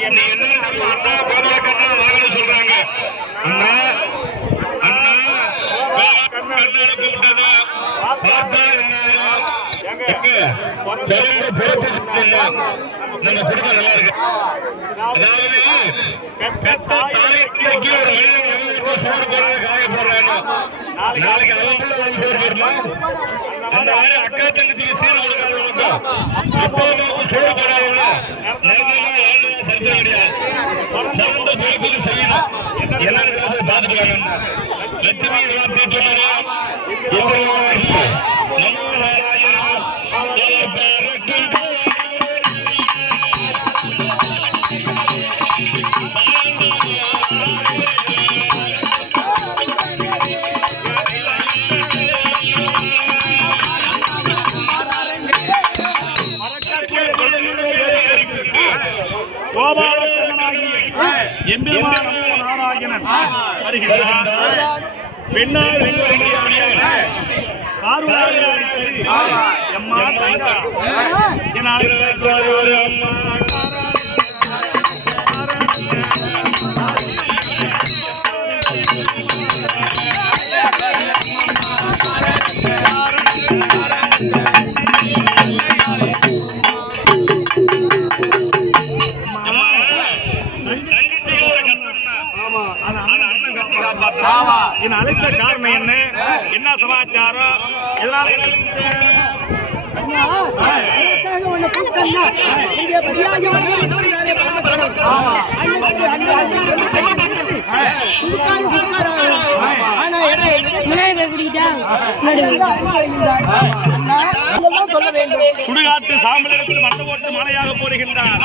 நீ என்ன அண்ணா கோபாலக்கண்ணா வாங்கன்னு சொல்றாங்க. அண்ணா அண்ணா கோபாலக்கண்ணனை கூப்பிட்டது பார்த்தா என்ன நம்ம குடும்பம் நல்லா இருக்கு. அதாவது பெத்த தாய்க்கு ஒரு மனிதன் சோறு போடுறது காய போடுறாங்க. நாளைக்கு அவன் சோறு போடுமா? அந்த மாதிரி அக்கா தங்கச்சிக்கு சீர கொடுக்காதவனுக்கு அப்பா அம்மாவுக்கு சோறு போடாதவங்க நிறந்தெல்லாம் வாழ்ந்தவங்க சரித்திரம் கிடையாது. சிறந்த பொறுப்புக்கு செய்யணும். என்னன்னு பார்த்துட்டு வாங்க. லட்சுமி தீட்டுனா நமோ நாராயணம் நாராயணன் வருகிறார். பெண்ணால் என் அழைத்த காரணம் என்ன, என்ன சமாச்சாரம் சுடுகாட்டு சாம்பல் எடுத்து மண்ணை போட்டு மழையாக போடுகின்றார்.